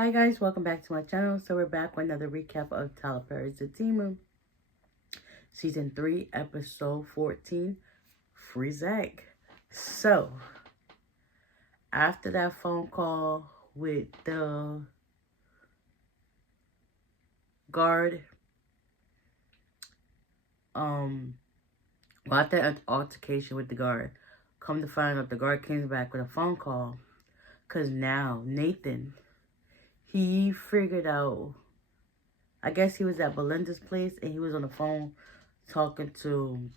Hi guys, welcome back to my channel. So we're back with another recap of Tyler Perry's Zatima, Season 3, Episode 14, Free Zach. So, after that phone call with the guard, after that altercation with the guard, come to find out the guard came back with a phone call. Because now, Nathan, he figured out, I guess he was at Belinda's place and he was on the phone talking to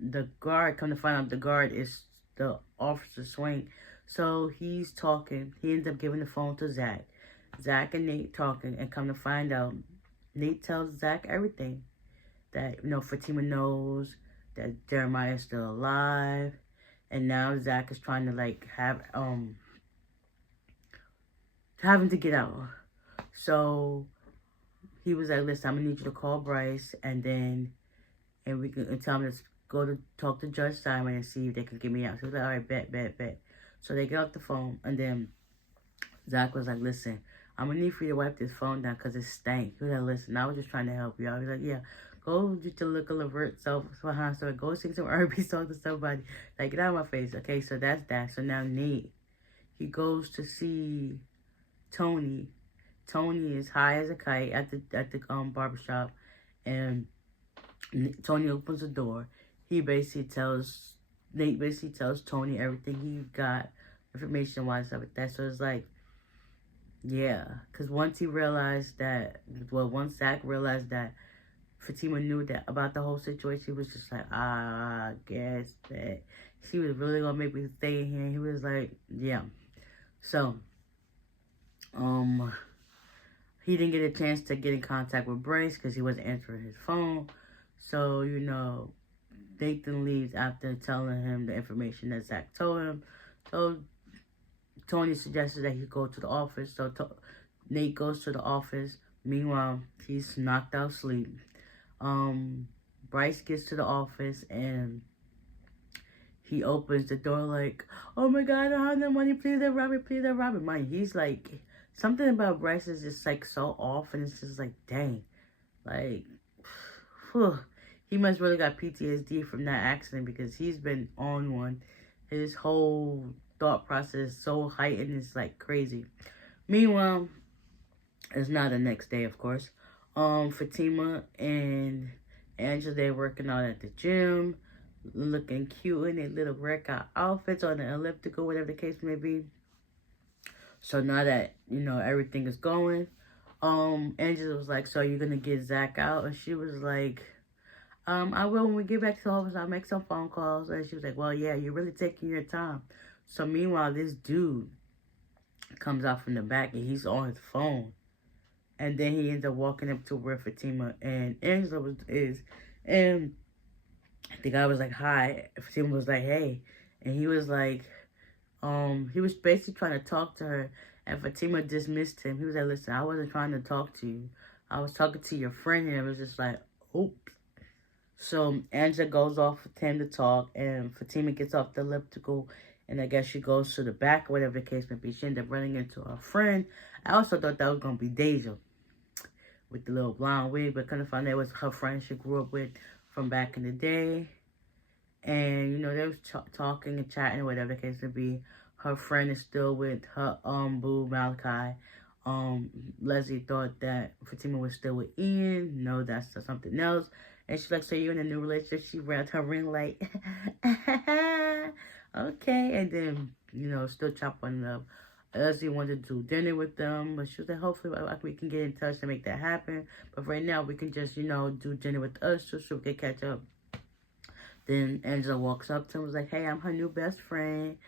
the guard. Come to find out the guard is the officer Swank. So he's talking. He ends up giving the phone to Zach. Zach and Nate talking, and come to find out, Nate tells Zach everything. That, Fatima knows that Jeremiah is still alive. And now Zach is trying to have him to get out. So he was like, listen, I'm gonna need you to call Bryce and we can tell him to go to talk to Judge Simon and see if they can get me out. So he was like, all right, bet. So they get off the phone, and then Zach was like, listen, I'm going to need for you to wipe this phone down because it stank. He was like, listen, I was just trying to help you out. He was like, yeah, go get your little alert self behind so go sing some R&B songs to somebody. Like, get out of my face. Okay, so that's that. So now Nate, he goes to see Tony. Tony is high as a kite at the barbershop, and Tony opens the door. Nate basically tells Tony everything he got information-wise, stuff like that. So it's like, yeah. Because once Zach realized that Fatima knew that about the whole situation, he was just like, I guess that she was really going to make me stay in here. And he was like, yeah. So, he didn't get a chance to get in contact with Bryce because he wasn't answering his phone. So, Nathan leaves after telling him the information that Zach told him. So Tony suggested that he go to the office. So Nate goes to the office. Meanwhile, he's knocked out sleep. Bryce gets to the office and he opens the door like, oh my God, I don't have no money. Please don't rob me. Please don't rob me. Mind, he's like, something about Bryce is just like so off, and it's just like, dang. Like, whew. He must really got PTSD from that accident because he's been on one. His whole thought process is so heightened, it's like crazy. Meanwhile, it's not the next day, of course. Fatima and Angela, they're working out at the gym, looking cute in their little workout outfits on the elliptical, whatever the case may be. So now that, everything is going, Angela was like, so you're gonna get Zach out? And she was like, I will, when we get back to the office, I'll make some phone calls. And she was like, well, yeah, you're really taking your time. So meanwhile, this dude comes out from the back and he's on his phone. And then he ends up walking up to where Fatima and Angela is. And the guy was like, hi. Fatima was like, hey. And he was like, he was basically trying to talk to her. And Fatima dismissed him. He was like, listen, I wasn't trying to talk to you. I was talking to your friend. And it was just like, oops. So Angela goes off with him to talk, and Fatima gets off the elliptical, and I guess she goes to the back, or whatever the case may be. She ended up running into her friend. I also thought that was going to be Deja with the little blonde wig, but couldn't find out it was her friend she grew up with from back in the day. And, they was talking and chatting, whatever the case may be. Her friend is still with her boo, Malachi. Leslie thought that Fatima was still with Ian. No, that's something else. And she's like, so you're in a new relationship? She wrapped her ring like, okay. And then, still chopping up. Leslie wanted to do dinner with them. But she was like, hopefully we can get in touch and make that happen. But right now, we can just, do dinner with us so we can catch up. Then Angela walks up to him and was like, hey, I'm her new best friend.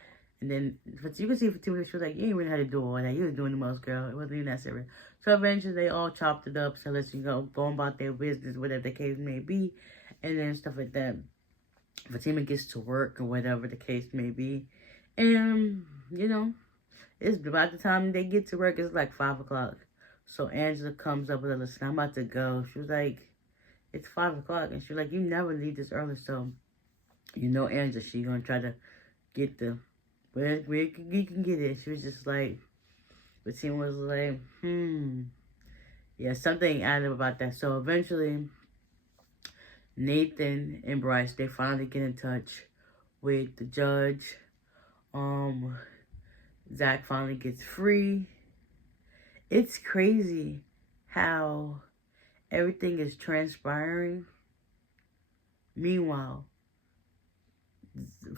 And then, but you can see Fatima, she was like, you ain't really had to do all that. You was doing the most, girl. It wasn't even that serious. So eventually, they all chopped it up. So let's go about their business, whatever the case may be. And then stuff like that. Fatima gets to work or whatever the case may be. And, it's about the time they get to work, it's like 5 o'clock. So Angela comes up with her, listen, I'm about to go. She was like, it's 5 o'clock. And she was like, you never leave this early. So, Angela, she going to try to get the... where you can get it. She was just like, Fatima was like, yeah, something added about that. So eventually, Nathan and Bryce, they finally get in touch with the judge. Zach finally gets free. It's crazy how everything is transpiring. Meanwhile,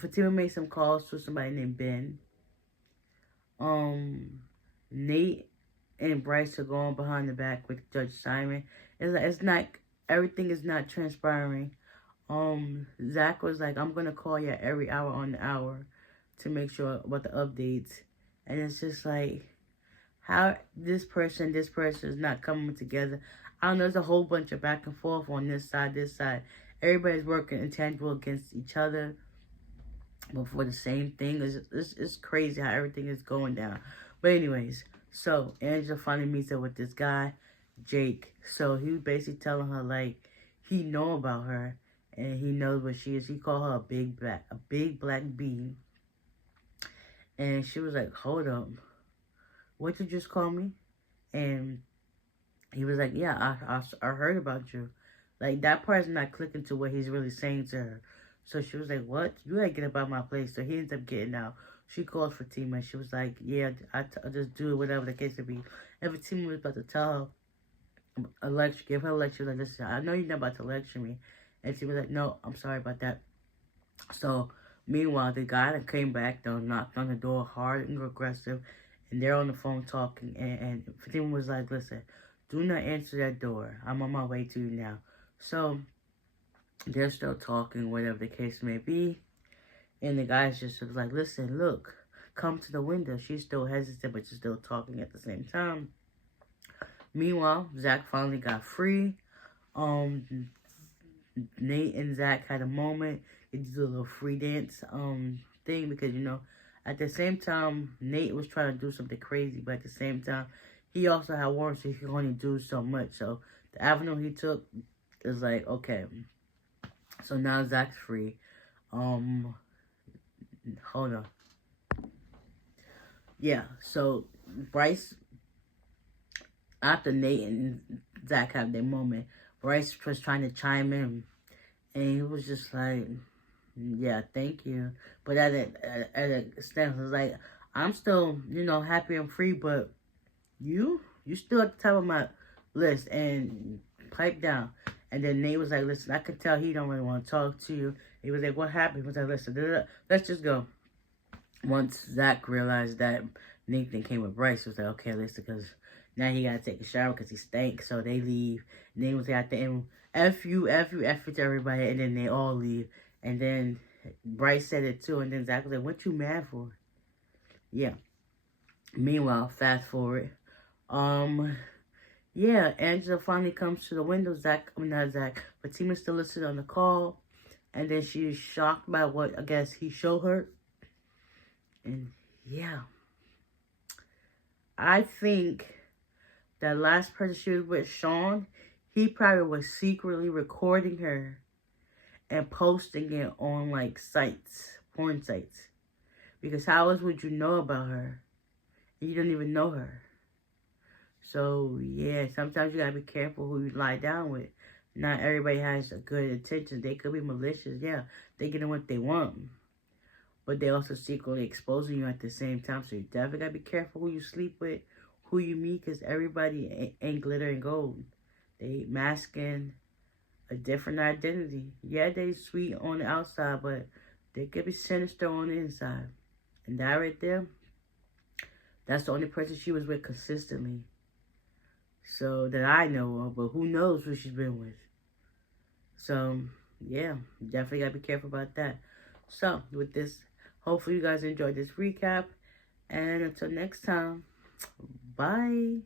Fatima made some calls to somebody named Ben. Nate and Bryce are going behind the back with Judge Simon. It's not, everything is not transpiring. Zach was like, I'm gonna call you every hour on the hour to make sure about the updates. And it's just like, how this person is not coming together. I don't know, there's a whole bunch of back and forth on this side. Everybody's working intangible against each other, but for the same thing. It's crazy how everything is going down. But anyways, so Angela finally meets up with this guy, Jake. So he was basically telling her, like, he know about her and he knows what she is. He called her a big black bee. And she was like, hold up, what did you just call me? And he was like, yeah, I heard about you. Like, that part's not clicking to what he's really saying to her. So she was like, what? You gotta get up out my place. So he ends up getting out. She called Fatima. She was like, yeah, I'll just do it, whatever the case may be. And Fatima was about to tell her a lecture, give her a lecture. Like, listen, I know you're not about to lecture me. And she was like, no, I'm sorry about that. So, meanwhile, the guy that came back, though, knocked on the door hard and aggressive. And they're on the phone talking. And Fatima was like, listen, do not answer that door. I'm on my way to you now. So, they're still talking, whatever the case may be. And the guy's just was like, listen, look, come to the window. She's still hesitant, but she's still talking at the same time. Meanwhile, Zach finally got free. Nate and Zach had a moment. They did a little free dance thing because, you know, at the same time, Nate was trying to do something crazy, but at the same time, he also had warrants, so he could only do so much. So the avenue he took is like, okay. So now Zach's free. Hold on. Yeah, so Bryce, after Nate and Zach have their moment, Bryce was trying to chime in, and he was just like, yeah, thank you. But at a extent, it was like, I'm still, you know, happy and free, but you still at the top of my list, and pipe down. And then Nate was like, listen, I could tell he don't really want to talk to you. He was like, what happened? He was like, listen, let's just go. Once Zach realized that Nathan came with Bryce, he was like, okay, listen, because now he got to take a shower because he stank. So they leave. And Nate was like, at the end, F you to everybody. And then they all leave. And then Bryce said it too. And then Zach was like, what you mad for? Yeah. Meanwhile, fast forward. Yeah, Angela finally comes to the window. Fatima's still listening on the call. And then she is shocked by what, I guess, he showed her. And, yeah. I think that last person she was with, Sean, he probably was secretly recording her and posting it on, like, sites, porn sites. Because how else would you know about her? You don't even know her. So, yeah, sometimes you gotta be careful who you lie down with. Not everybody has a good intention. They could be malicious. Yeah, they getting what they want. But they also secretly exposing you at the same time. So you definitely gotta be careful who you sleep with, who you meet, because everybody ain't glitter and gold. They masking a different identity. Yeah, they sweet on the outside, but they could be sinister on the inside. And that right there, that's the only person she was with consistently. So, that I know of, but who knows who she's been with. So, yeah, definitely gotta be careful about that. So, with this, hopefully you guys enjoyed this recap. And until next time, bye.